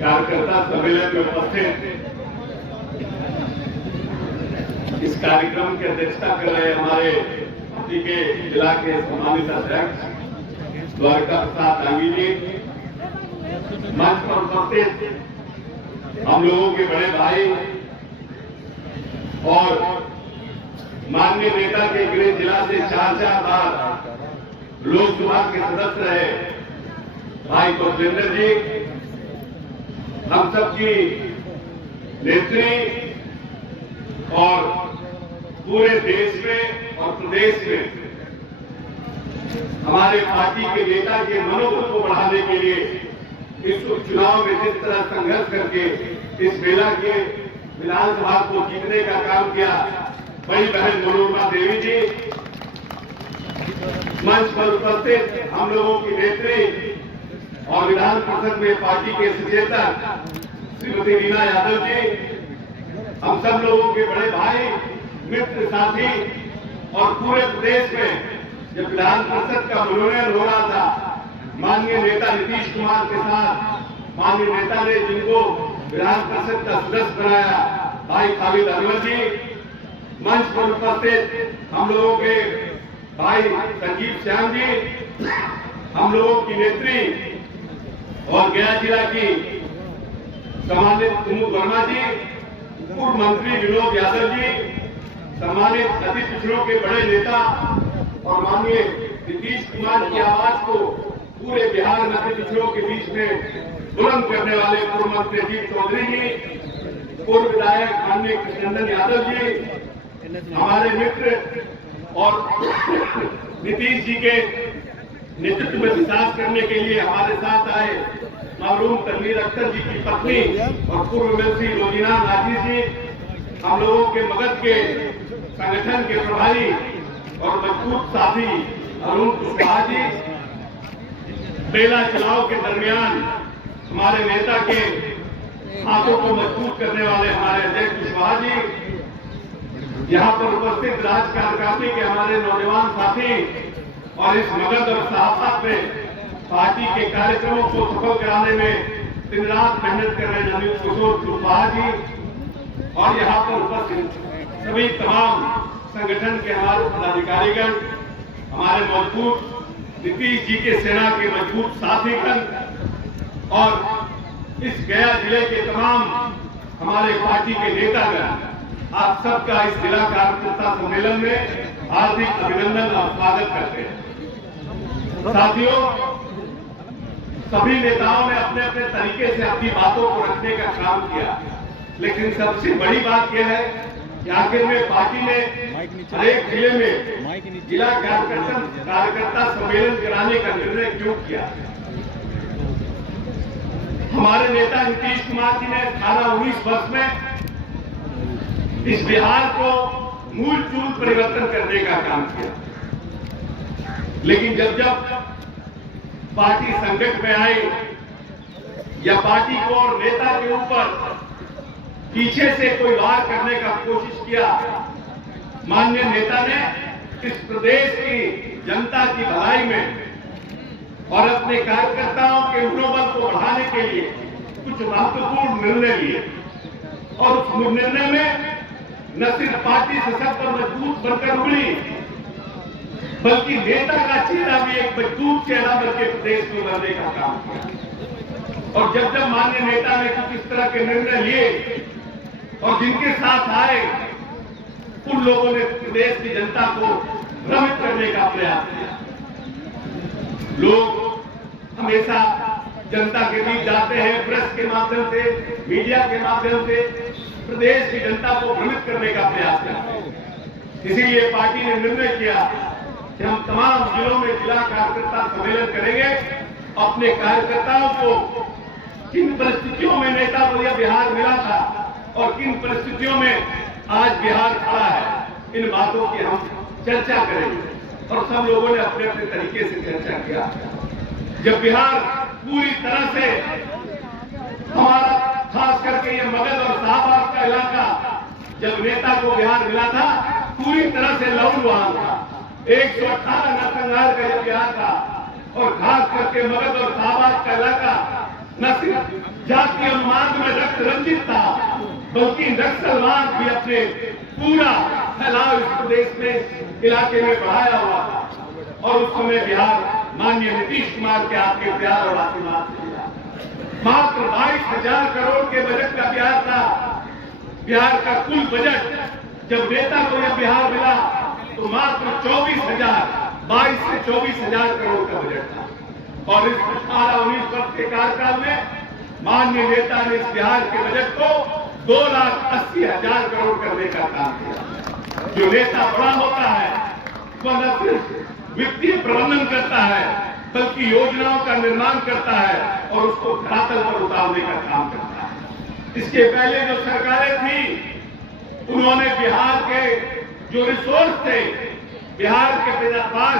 कार्यकर्ता सम्मेलन में उपस्थित इस कार्यक्रम की अध्यक्षता कर रहे हमारे पार्टी के जिला के सम्मानित अध्यक्ष द्वारका प्रसाद डांगी जी, मंच पर उपस्थित हम लोगों के बड़े भाई और माननीय नेता के गृह जिला से 4 बार लोकसभा के सदस्य रहे भाई कौशलेंद्र जी, हम सबकी नेत्री और पूरे देश में और प्रदेश में हमारे पार्टी के नेता के मनोबल को बढ़ाने के लिए इस उपचुनाव में जिस तरह संघर्ष करके इस मेला के विधानसभा को जीतने का काम किया, बड़ी बहन मनोरमा देवी जी, मंच पर उपस्थित हम लोगों की नेत्री और विधान परिषद में पार्टी के सचेतक श्रीमती रीना यादव जी, हम सब लोगों के बड़े भाई, मित्र, साथी और पूरे प्रदेश में जब विधान परिषद का मनोनयन हो रहा था, माननीय नेता नीतीश कुमार के साथ माननीय नेता ने जिनको विधान परिषद का सदस्य बनाया भाई खालिद अनवर जी, मंच पर उपस्थित हम लोगों के भाई संजीव श्याम जी, हम लोगों की नेत्री और गया जिला की सम्मानित कुमुद वर्मा जी, पूर्व मंत्री विनोद यादव जी, सम्मानित अति पिछड़ों के बड़े नेता और माननीय नीतीश कुमार की आवाज को पूरे बिहार में अति पिछड़ों के बीच में बुलंद करने वाले पूर्व मंत्री अजीत चौधरी जी, पूर्व विधायक माननीय कृष्णनंदन यादव जी, हमारे मित्र और नीतीश जी के नेतृत्व में विकास करने के लिए हमारे साथ आए मालूम तनवीर अख्तर जी की पत्नी और पूर्व मंत्री रोजीना नाजी जी, हम लोगों के मगध के संगठन के प्रभारी और मजबूत साथी अरुण कुशवाहा जी, बेला चुनाव के दरमियान हमारे नेता के हाथों को मजबूत करने वाले हमारे अध्यक्ष कुशवाहा जी, यहाँ पर उपस्थित राज्य कार्यकारिणी के हमारे नौजवान साथी और इस मगध और साहबात में पार्टी के कार्यक्रमों को सफल कराने में दिन रात मेहनत कर रहे नवीन किशोर कुशवाहा जी और यहाँ पर उपस्थित सभी तमाम संगठन के हमारे पदाधिकारीगण, हमारे मजबूत नीतीश जी के सेना के मजबूत साथीगण और इस गया जिले के तमाम हमारे पार्टी के नेतागण, आप सबका इस जिला कार्यकर्ता सम्मेलन में हार्दिक अभिनंदन और स्वागत करते हैं। साथियों, सभी नेताओं ने अपने अपने तरीके से अपनी बातों को रखने का काम किया, लेकिन सबसे बड़ी बात यह है कि आखिर में पार्टी ने हर एक जिले में जिला कार्यकर्ता सम्मेलन कराने का निर्णय क्यों किया। हमारे नेता नीतीश कुमार जी ने 18-19 वर्ष में इस बिहार को मूल चूल परिवर्तन करने का काम किया, लेकिन जब पार्टी संकट में आई या पार्टी को और नेता के ऊपर पीछे से कोई वार करने का कोशिश किया, माननीय नेता ने इस प्रदेश की जनता की भलाई में और अपने कार्यकर्ताओं के मनोबल को बढ़ाने के लिए कुछ महत्वपूर्ण निर्णय लिए और उस निर्णय में न सिर्फ पार्टी सशक्त और मजबूत बनकर उभरी, बल्कि नेता का चेहरा भी एक मजबूत चेहरा बनकर प्रदेश में उभरने का काम किया। और जब माननीय नेता ने कुछ इस तरह के निर्णय लिए और जिनके साथ आए, उन लोगों ने प्रदेश की जनता को भ्रमित करने का प्रयास किया। लोग हमेशा जनता के बीच जाते हैं, प्रेस के माध्यम से, मीडिया के माध्यम से प्रदेश की जनता को भ्रमित करने का प्रयास करते हैं। इसीलिए पार्टी ने निर्णय किया कि हम तमाम जिलों में जिला कार्यकर्ता सम्मेलन करेंगे, अपने कार्यकर्ताओं को किन परिस्थितियों में नेता बलिया बिहार मिला था और किन परिस्थितियों में आज बिहार खड़ा है, इन बातों की हम चर्चा करेंगे। और सब लोगों ने अपने अपने तरीके से चर्चा किया। जब बिहार पूरी तरह से हमारा, खास करके ये मगध और शाहबाद का इलाका, जब नेता को बिहार मिला था पूरी तरह से लहूलुहान था। 118 नरसंहार का यह बिहार था और खास करके मगध और शाहबाद का इलाका न सिर्फ जातीय उन्माद में रक्त रंजित था, बल्कि नक्सलवाद भी अपने पूरा फैलाव इस प्रदेश में इलाके में बढ़ाया हुआ था। और उस समय बिहार माननीय नीतीश कुमार के आपके प्यार और आशीर्वाद से मिला। मात्र 22,000 करोड़ के बजट का बिहार था। बिहार का कुल बजट जब नेता को यह बिहार मिला तो मात्र 22 से 24,000 करोड़ का बजट था। और इस 18-19 वर्ष के कार्यकाल में माननीय नेता ने इस बिहार के बजट को 2,80,000 करोड़ करने का काम किया। जो नेता बड़ा होता है वह न सिर्फ वित्तीय प्रबंधन करता है, बल्कि योजनाओं का निर्माण करता है और उसको धरातल पर उतारने का काम करता है। इसके पहले जो सरकारें थी उन्होंने बिहार के जो रिसोर्स थे, बिहार के पास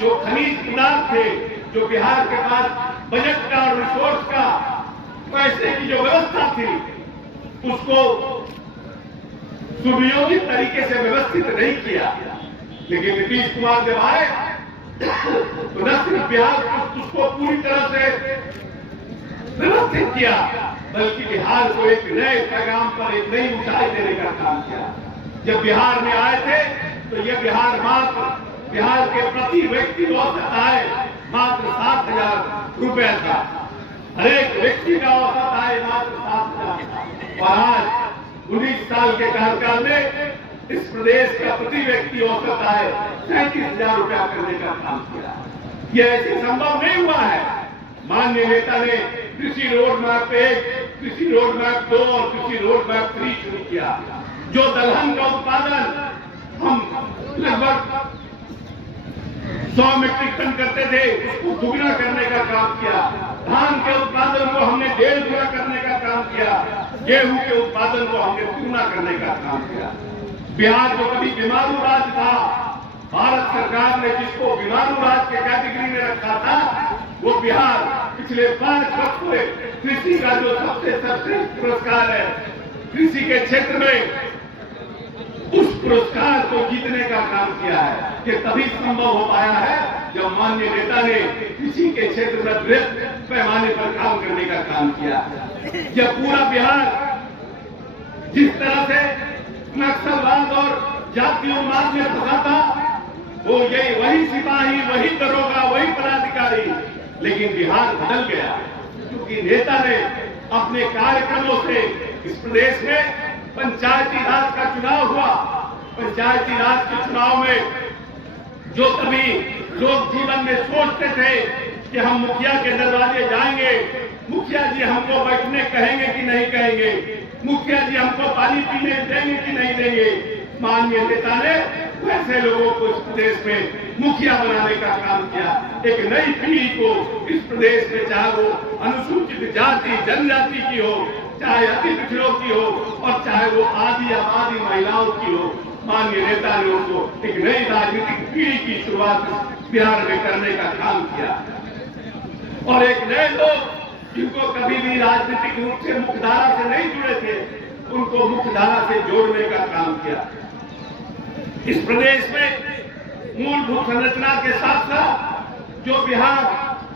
जो खनिज पदार्थ थे, जो बिहार के पास बजट का और रिसोर्स का पैसे की जो व्यवस्था थी, उसको सुनियोजित तरीके से व्यवस्थित नहीं किया। लेकिन नीतीश कुमार जब आए तो न सिर्फ बिहार उसको पूरी तरह से व्यवस्थित किया, बल्कि बिहार को एक नए पैगाम पर एक नई ऊंचाई देने का काम किया। जब बिहार में आए थे तो यह बिहार मात्र बिहार के प्रति व्यक्ति औसत आय मात्र 7,000 रुपए था। हर एक व्यक्ति का औसत आय मात्र 7,000 और आज 19 साल के कार्यकाल में इस प्रदेश का प्रति व्यक्ति औसत आय 37,000 रुपया करने का काम किया। यह ऐसे संभव नहीं हुआ है। माननीय नेता ने कृषि रोड मैप 1, कृषि रोड मैप 2 और कृषि रोड मैप 3 शुरू किया। जो दलहन का उत्पादन हम लगभग 100 मीट्रिक टन करते थे, उसको दुगना करने का काम किया। धान के उत्पादन को हमने 1.5 गुना करने का काम किया। गेहूं के उत्पादन को हमने 2 गुना करने का काम किया। बिहार जो कभी बीमारू राज्य था, भारत सरकार ने जिसको बीमारू राज्य के कैटेगरी में रखा था, वो बिहार पिछले 5 वर्ष में कृषि का जो सबसे सर्वश्रेष्ठ पुरस्कार है कृषि के क्षेत्र में, उस पुरस्कार को जीतने का काम किया है। कि तभी संभव हो पाया है जब माननीय नेता ने कृषि के क्षेत्र में बृहद पैमाने पर काम करने का काम किया। यह पूरा बिहार जिस तरह से नक्सलवाद और जातीय उन्माद में फंसा था, वो यही वही सिपाही, वही दरोगा, वही पदाधिकारी, लेकिन बिहार बदल गया क्योंकि नेता ने अपने कार्यक्रमों से इस प्रदेश में पंचायती राज का चुनाव हुआ। पंचायती राज के चुनाव में जो कभी लोग जीवन में सोचते थे कि हम मुखिया के दरवाजे जाएंगे, मुखिया जी हमको बैठने कहेंगे कि नहीं कहेंगे, मुखिया जी हमको पानी पीने देंगे कि नहीं देंगे, माननीय नेता ने वैसे लोगों को इस प्रदेश में मुखिया बनाने का काम किया। एक नई पीढ़ी को इस प्रदेश में, चाहे वो अनुसूचित जाति जनजाति की हो, चाहे अति पिछड़ों की हो और चाहे वो आदि आबादी महिलाओं की हो, माननीय नेता ने उनको एक नई राजनीतिक पीढ़ी की शुरुआत बिहार में करने का काम किया। और एक नए लोग जिनको कभी भी राजनीतिक रूप से मुख्यधारा से नहीं जुड़े थे, उनको मुख्यधारा से जोड़ने का काम किया। इस प्रदेश में मूलभूत संरचना के साथ साथ जो बिहार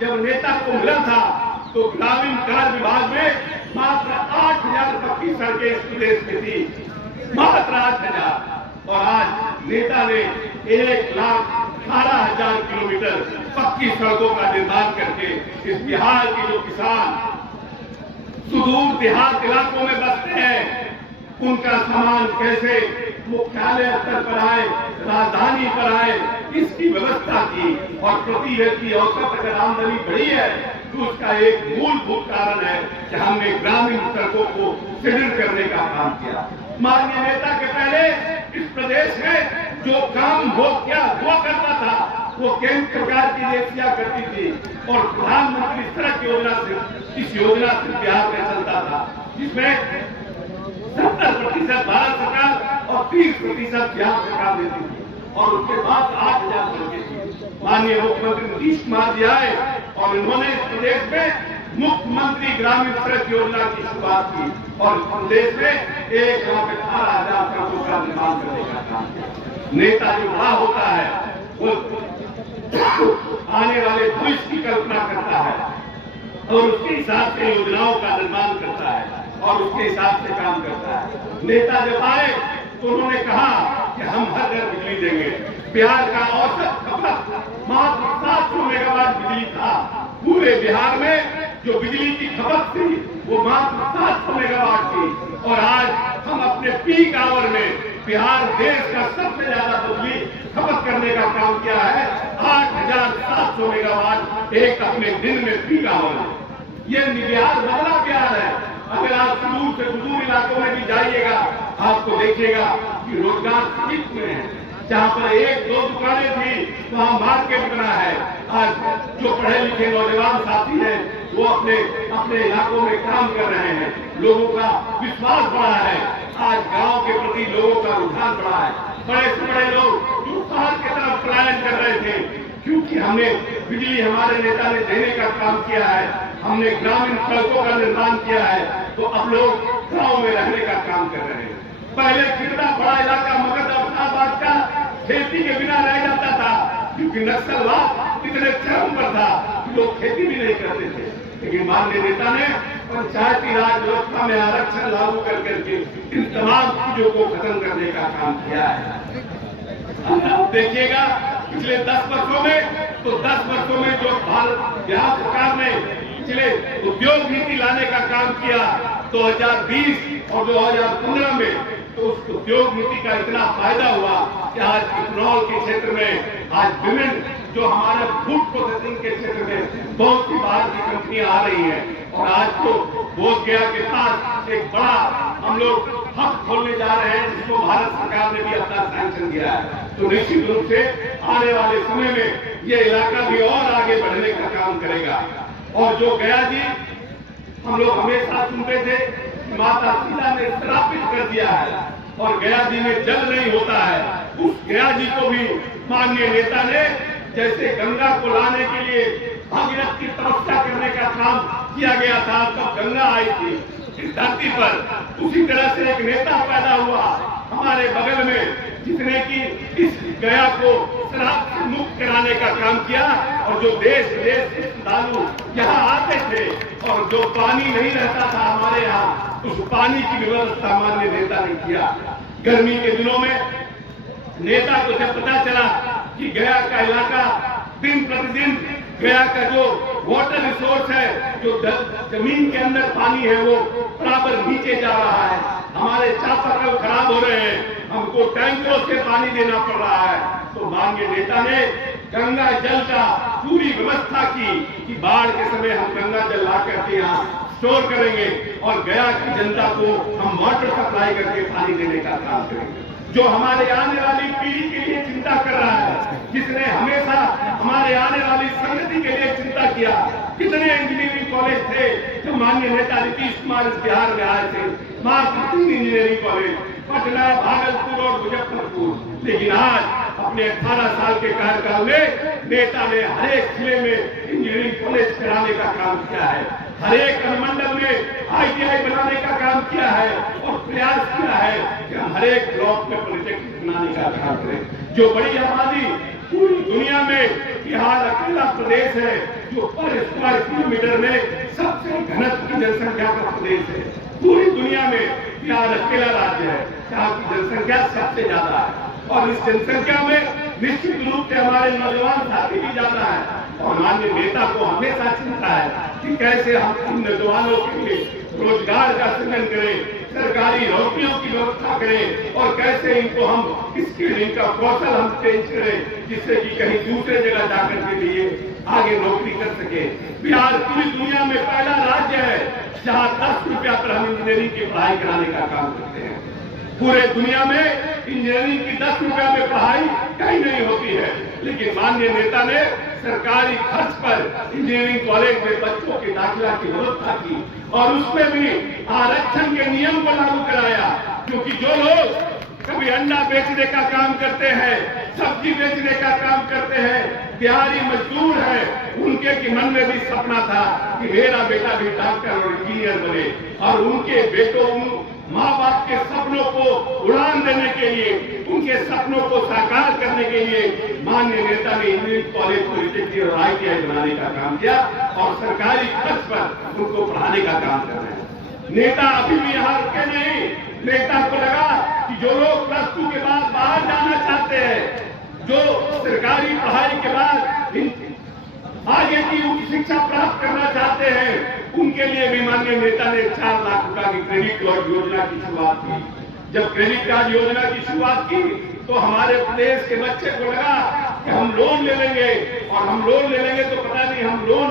जब नेता को मिला था तो ग्रामीण कार्य विभाग में मात्र 8,000 पक्की सड़कें इस प्रदेश में थी, मात्र 8,000। और आज नेता ने 1,18,000 किलोमीटर पक्की सड़कों का निर्माण करके इस बिहार के जो किसान सुदूर देहात इलाकों में बसते हैं, उनका सामान कैसे मुख्यालय स्तर पर आए, राजधानी पर आए, इसकी व्यवस्था की। और प्रति व्यक्ति औसत अगर आमदनी बढ़ी है तो उसका एक मूलभूत कारण है कि हमने ग्रामीण सड़कों को सुदृढ़ करने का काम किया। माननीय नेता के पहले इस प्रदेश में जो काम हुआ करता था वो केंद्र सरकार की एजेंसियां करती थी और प्रधानमंत्री सड़क योजना से इस योजना से बिहार में चलता था, जिसमें 70% भारत सरकार और 30% बिहार सरकार देती थी। और उसके बाद 8,000 सड़कें थी। माननीय मुख्यमंत्री नीतीश कुमार जी आए और इन्होंने इस प्रदेश में मुख्यमंत्री ग्रामीण सड़क योजना की शुरुआत की और प्रदेश में 1,18,000 सड़कों का निर्माण करने का काम किया। नेता जो बड़ा होता है वो आने वाले भविष्य की कल्पना करता है। और उसके हिसाब से योजनाओं का निर्माण करता है और उसके हिसाब से काम करता है। नेता जब आए तो उन्होंने कहा कि हम हर घर बिजली देंगे। बिहार का औसत खपत मात्र 700 मेगावाट बिजली था। पूरे बिहार में जो बिजली की खपत थी वो मात्र 700 मेगावाट थी और आज हम अपने पीक आवर में बिहार देश का सबसे ज्यादा बिजली खपत करने का काम किया है। 8,700 मेगावाट एक अपने दिन में पीक आवर है। ये बिहार बदला बिहार है। अगर आप सुदूर से सुदूर इलाकों में भी जाइएगा आपको देखिएगा कि रोजगार सीमित हुए हैं। जहाँ पर 1-2 दुकानें थी वहाँ मार्केट बना है। आज जो पढ़े लिखे नौजवान साथी हैं वो अपने अपने इलाकों में काम कर रहे हैं। लोगों का विश्वास बढ़ा है। आज गांव के प्रति लोगों का रुझान बढ़ा है। बड़े से बड़े लोग जो शहर की तरफ पलायन कर रहे थे क्योंकि हमने बिजली हमारे नेता ने देने का काम किया है। हमने ग्रामीण सड़कों का निर्माण किया है तो अब लोग गांव में रहने का काम कर रहे हैं। पहले कितना बड़ा इलाका मगध अफसाबाद का खेती के बिना रह जाता था क्योंकि नक्सलवाद कितने चरम पर था कि लोग खेती भी नहीं करते थे। लेकिन माननीय नेता ने पंचायती राज व्यवस्था में आरक्षण लागू कर करके इन तमाम चीजों को खत्म करने का काम किया है। आप देखिएगा पिछले 10 वर्षों में तो 10 वर्षों में जो बिहार सरकार ने पिछले उद्योग नीति लाने का काम किया 2020 और 2015 में तो उस उद्योग नीति का इतना फायदा हुआ कि आज इथेनॉल के क्षेत्र में आज विभिन्न जो हमारे फूड प्रोसेसिंग के क्षेत्र में बहुत सी बाहर की कंपनियां आ रही हैं और आज तो बोध गया के पास एक बड़ा हम लोग हब खोलने जा रहे हैं जिसको भारत सरकार ने भी अपना सैंक्शन दिया है। तो निश्चित रूप से आने वाले समय में ये इलाका भी और आगे बढ़ने का काम करेगा। और जो गया जी हम लोग हमेशा सुनते थे माता सीता ने श्रापित कर दिया है और गया जी में जल नहीं होता है। उस गया जी को भी माननीय नेता ने जैसे गंगा को लाने के लिए भागीरथ की तपस्या करने का काम किया गया था तब गंगा आई थी इस धरती पर। उसी तरह से एक नेता पैदा हुआ हमारे बगल में जिसने कि इस गया को शराब से मुक्त कराने का काम किया और जो देश विदेश से श्रद्धालु यहाँ आते थे और जो पानी नहीं रहता था हमारे यहाँ उस पानी की व्यवस्था माननीय नेता ने किया। गर्मी के दिनों में नेता को जब पता चला कि गया का इलाका दिन प्रतिदिन गया का जो वाटर रिसोर्स है जो जमीन के अंदर पानी है वो बराबर नीचे जा रहा है। हमारे चापाकल खराब हो रहे हैं, हमको टैंकरों से पानी देना पड़ रहा है। तो माननीय नेता ने गंगा जल का पूरी व्यवस्था की कि बाढ़ के समय हम गंगा जल ला करके यहाँ स्टोर करेंगे और गया की जनता को हम वाटर सप्लाई करके पानी देने का काम करेंगे। जो हमारे आने वाली पीढ़ी के लिए चिंता कर रहा है, जिसने हमेशा हमारे आने वाली संगति के लिए चिंता किया। कितने इंजीनियरिंग कॉलेज थे जो माननीय नेता नीतीश कुमार इस बिहार में आए थे, मात्र 3 इंजीनियरिंग कॉलेज पटना, भागलपुर और मुजफ्फरपुर। लेकिन आज अपने 18 साल के कार्यकाल में नेता ने हर एक जिले में इंजीनियरिंग कॉलेज कराने का काम किया है, हर एक अनुमंडल में ITI बनाने का काम किया है और प्रयास किया है कि हम हर एक ब्लॉक में पॉलिटेक्निक बनाने का काम करें। जो बड़ी आबादी पूरी दुनिया में बिहार अकेला प्रदेश है जो पर स्क्वायर किलोमीटर में सबसे घनत्व की जनसंख्या का प्रदेश है। पूरी दुनिया में बिहार अकेला राज्य है जहाँ की जनसंख्या सबसे ज्यादा है और इस जनसंख्या में निश्चित रूप से हमारे नौजवान साथी भी ज्यादा है। और माननीय नेता को हमेशा चिंता है कि कैसे हम इन नौजवानों के लिए रोजगार का सृजन करें, सरकारी नौकरियों की व्यवस्था करें और कैसे इनको हम स्किलिंग का कौशल हम चेंज करें जिससे कि कहीं दूसरे जगह जाकर के लिए आगे नौकरी कर सके। बिहार पूरी दुनिया में पहला राज्य है जहाँ 10 रुपया पर हम इंजीनियरिंग की पढ़ाई कराने का काम करते हैं। पूरे दुनिया में इंजीनियरिंग की 10 रुपया में पढ़ाई कहीं नहीं होती है, लेकिन माननीय नेता ने सरकारी खर्च पर इंजीनियरिंग कॉलेज में बच्चों के दाखिला की व्यवस्था की और उसमें भी आरक्षण के नियम को लागू कराया। क्योंकि जो लोग कभी अंडा बेचने का काम करते हैं, सब्जी बेचने का काम करते हैं, दिहाड़ी मजदूर है, उनके के मन में भी सपना था कि मेरा बेटा भी डॉक्टर और इंजीनियर बने और उनके बेटों माँ बाप के सपनों को उड़ान देने के लिए, उनके सपनों को साकार करने के लिए माननीय नेता ने इंजीनियरिंग कॉलेज, पॉलिटेक्निक और ITI बनाने का काम किया और सरकारी खर्च पर उनको पढ़ाने का काम कर रहे हैं। नेता अभी भी यहाँ रुके नहीं। नेता को लगा कि जो लोग +2 के बाद बाहर जाना चाहते हैं, जो सरकारी पढ़ाई के बाद आगे की उच्च शिक्षा प्राप्त करना चाहते हैं, उनके लिए भी माननीय नेता ने 4 लाख रुपए की क्रेडिट कार्ड योजना की शुरुआत की। जब क्रेडिट कार्ड योजना की शुरुआत की तो हमारे प्रदेश के बच्चे को लगा कि हम लोन ले लेंगे, और हम लोन ले लेंगे तो पता नहीं हम लोन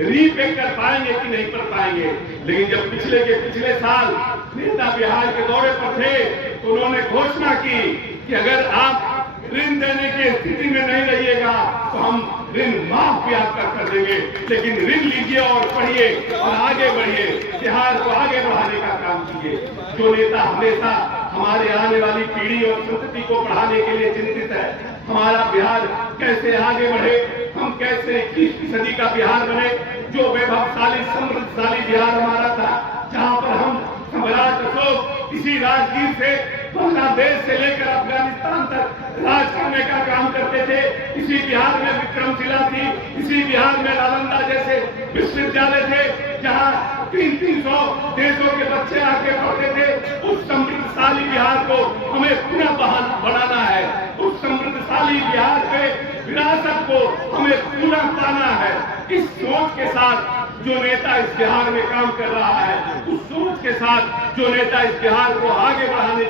रीपे कर पाएंगे कि नहीं कर पाएंगे। लेकिन जब पिछले साल नेता बिहार के दौरे पर थे तो उन्होंने घोषणा की कि अगर आप ऋण देने की स्थिति में नहीं रहिएगा तो हम ऋण माफ भी आपका कर देंगे, लेकिन ऋण लीजिए और पढ़िए और आगे बढ़िए, बिहार को आगे बढ़ाने का काम कीजिए। जो नेता हमेशा हमारे आने वाली पीढ़ी और संतति को पढ़ाने के लिए चिंतित है, हमारा बिहार कैसे आगे बढ़े, हम कैसे 21वीं सदी का बिहार बने, जो वैभवशाली समृद्धशाली बिहार हमारा था, जहां पर हम सम्राट अशोक इसी राजगीर से बांग्लादेश से लेकर अफगानिस्तान तक राज करने का काम करते थे। इसी बिहार में विक्रमशिला थी, इसी बिहार में नालंदा जैसे विश्वविद्यालय थे, जहां 300 देशों के बच्चे आके पढ़ते थे। उस समृद्धशाली बिहार को हमें पुनः बढ़ाना है। उस समृद्धशाली बिहार के विरासत को हमें पुनः पाना है। इस सोच के साथ जो नेता इस बिहार में काम कर रहा है, उस सोच के साथ जो नेता इस बिहार को आगे बढ़ाने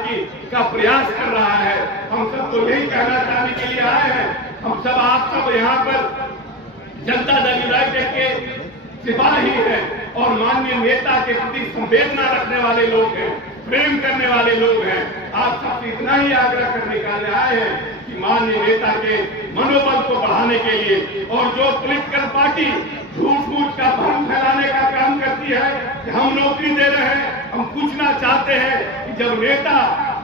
का प्रयास कर रहा है, हम सबको यही कहना चाहने के लिए आए हैं। हम सब, आप सब यहाँ पर जनता दल यूनाइटेड के सिपाही हैं और माननीय नेता के प्रति संवेदना रखने वाले लोग हैं, प्रेम करने वाले लोग हैं। आप सबसे इतना ही आग्रह करने के लिए आए हैं कि माननीय नेता के मनोबल को बढ़ाने के लिए, और जो पॉलिटिकल पार्टी झूठ का भ्रम फैलाने का काम करती है कि हम नौकरी दे रहे हैं, हम पूछना चाहते हैं कि जब नेता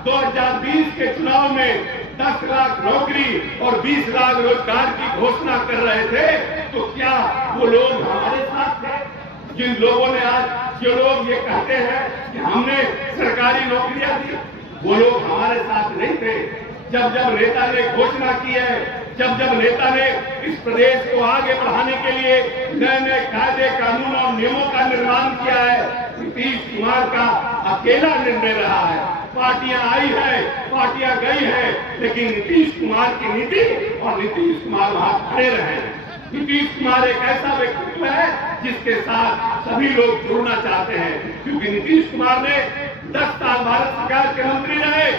2020 के चुनाव में 10 लाख नौकरी और 20 लाख रोजगार की घोषणा कर रहे थे, तो क्या वो लोग हमारे साथ थे? जिन लोगों ने आज, जो लोग ये कहते हैं कि हमने सरकारी नौकरियां दी, वो लोग हमारे साथ नहीं थे। जब नेता ने घोषणा की है, जब नेता ने इस प्रदेश को आगे बढ़ाने के लिए नए कायदे कानून और नियमों का निर्माण किया है, नीतीश कुमार का अकेला निर्णय रहा है। पार्टियां आई है, पार्टियां गई है, लेकिन नीतीश कुमार की नीति और नीतीश कुमार वहां खड़े रहे। नीतीश कुमार एक ऐसा व्यक्तित्व है जिसके साथ सभी लोग जुड़ना चाहते हैं, क्योंकि नीतीश कुमार ने 10 साल भारत सरकार के मंत्री रहे,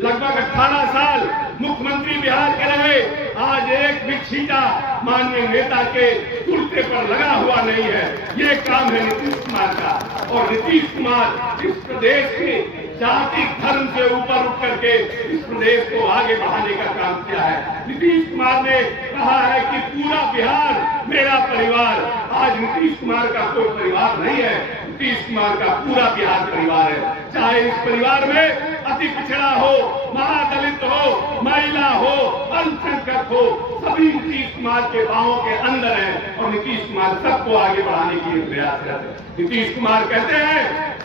लगभग 18 साल मुख्यमंत्री बिहार के रहे। आज एक भी छींटा माननीय नेता के कुर्ते पर लगा हुआ नहीं है। ये काम है नीतीश कुमार का। और नीतीश कुमार इस प्रदेश के जाति धर्म से ऊपर उठ करके इस प्रदेश को आगे बढ़ाने का काम किया है। नीतीश कुमार ने कहा है कि पूरा बिहार मेरा परिवार। आज नीतीश कुमार का कोई परिवार नहीं है, नीतीश कुमार का पूरा बिहार परिवार है। चाहे इस परिवार में अति पिछड़ा हो, महादलित हो, महिला हो, अल्पसंख्यक हो, सभी नीतीश कुमार के पांवों के अंदर है और नीतीश कुमार सबको आगे बढ़ाने के लिए प्रयास करते हैं। नीतीश कुमार कहते हैं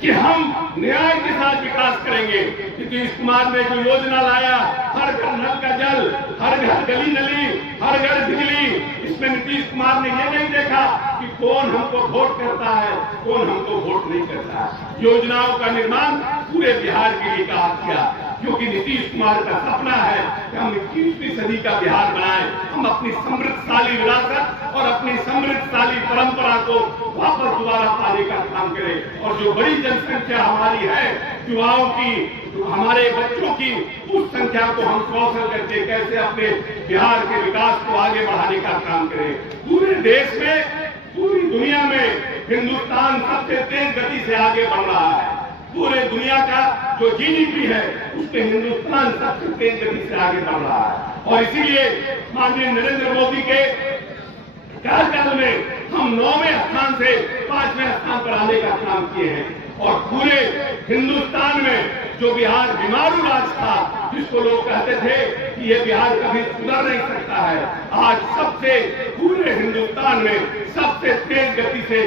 कि हम न्याय के साथ विकास करेंगे। नीतीश कुमार ने जो योजना लाया, हर घर नल का जल, हर घर गली नली, हर घर बिजली, इसमें नीतीश कुमार ने ये नहीं देखा कि कौन हमको वोट करता है, कौन हमको वोट नहीं करता है। योजनाओं का निर्माण पूरे बिहार के लिए किया, क्योंकि नीतीश कुमार का सपना है कि हम 21वीं सदी का बिहार बनाएं, हम अपनी समृद्धशाली विरासत और अपनी समृद्धशाली परंपरा को वापस दोबारा पाने का काम करें। और जो बड़ी जनसंख्या हमारी है, युवाओं की, हमारे बच्चों की, उस संख्या को हम कौशल करके कैसे अपने बिहार के विकास को आगे बढ़ाने का काम करें। पूरे देश में, पूरी दुनिया में हिंदुस्तान सबसे तेज गति से आगे बढ़ रहा है। पूरे दुनिया का जो GDP है, उसमें हिंदुस्तान सबसे तेज गति से आगे बढ़ रहा है। और इसीलिए माननीय नरेंद्र मोदी के कार्यकाल में हम 9वें स्थान से 5वें स्थान पर आने का काम किए हैं। और पूरे हिंदुस्तान में जो बिहार बीमारू राज्य था, जिसको लोग कहते थे कि ये बिहार कभी सुधर नहीं सकता है। आज सबसे पूरे हिंदुस्तान में सबसे तेज गति से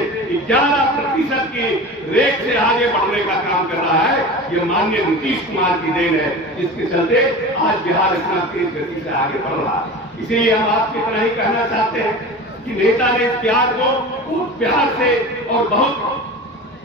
11% की रेट से आगे बढ़ने का काम कर रहा है, ये माननीय नीतीश कुमार की देन है। इसके चलते आज बिहार इतना तेज गति से आगे बढ़ रहा है। इसीलिए हम आपकी तरह ही कहना चाहते हैं कि नेता ने इस प्यार को बहुत प्यार से और बहुत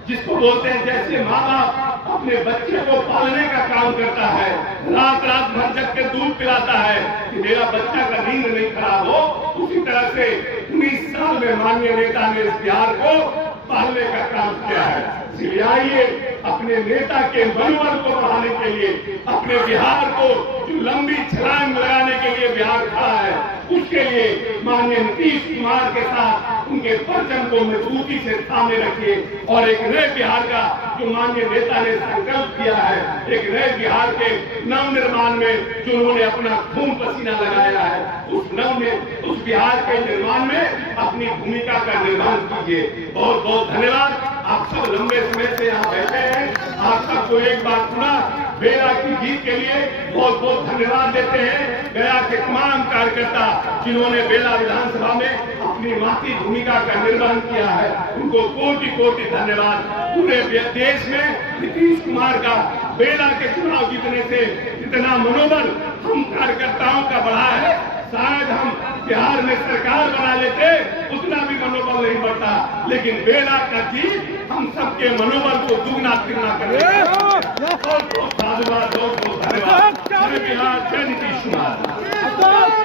जिसको बोलते हैं जैसे माँ बाप अपने बच्चे को पालने का काम करता है, रात रात भर जग के दूध पिलाता है कि मेरा बच्चा का नींद नहीं खराब हो, उसी तरह से 19 साल में माननीय नेता ने इस बिहार को पालने का काम किया है। इसलिए आइए अपने नेता के मनोबल को बढ़ाने के लिए, अपने बिहार को जो लंबी छलांग लगाने के लिए बिहार खड़ा है, उसके लिए माननीय नीतीश कुमार के साथ उनके परचम को मजबूती से सामने रखिए और एक नए बिहार का जो माननीय नेता ने संकल्प किया है, एक नए बिहार के नव निर्माण में जो उन्होंने अपना खून पसीना लगाया है, उस बिहार के निर्माण में अपनी भूमिका का निर्माण कीजिए। बहुत बहुत धन्यवाद। आप सब लंबे समय से यहाँ बैठे हैं, आप सबको एक बार सुना बेला की जीत के लिए बहुत बहुत धन्यवाद देते हैं। गया के तमाम कार्यकर्ता जिन्होंने बेला विधानसभा में अपनी मातृ भूमिका का निर्वहन किया है, उनको कोटि कोटि धन्यवाद। पूरे देश में नीतीश कुमार का बेला के चुनाव जीतने से जितना मनोबल हम कार्यकर्ताओं का बढ़ा है, शायद हम बिहार में सरकार बना लेते उतना भी मनोबल नहीं बढ़ता, लेकिन बेला का जीत हम सबके मनोबल को दुगना तिगुना करेगा। बहुत बहुत धन्यवाद, बहुत बहुत धन्यवाद। जय बिहार, जय नीतीश कुमार।